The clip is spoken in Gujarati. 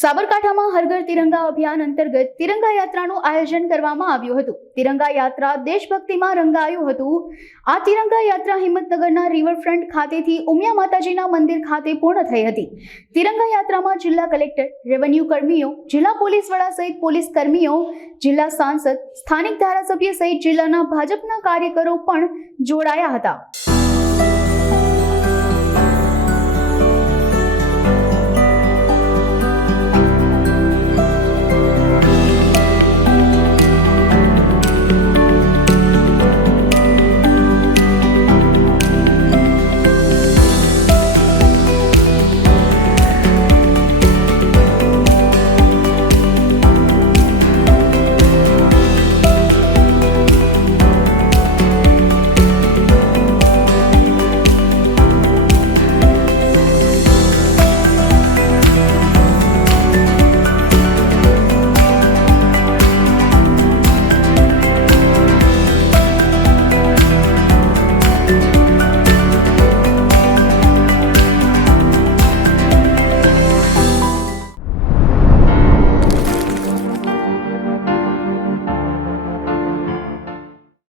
સાબરકાંઠામાં હર ઘર તિરંગા અભિયાન અંતર્ગત તિરંગા યાત્રાનું આયોજન કરવામાં આવ્યું હતું। તિરંગા યાત્રા દેશભક્તિમાં રંગાયું હતું। આ તિરંગા યાત્રા હિંમતનગરના રિવરફ્રન્ટ ખાતેથી ઉમિયા માતાજીના મંદિર ખાતે પૂર્ણ થઈ હતી। તિરંગા યાત્રામાં જિલ્લા કલેક્ટર, રેવન્યુ કર્મીઓ, જિલ્લા પોલીસ વડા સહિત પોલીસ કર્મીઓ, જિલ્લા સાંસદ, સ્થાનિક ધારાસભ્ય સહિત જિલ્લાના ભાજપના કાર્યકરો પણ જોડાયા હતા।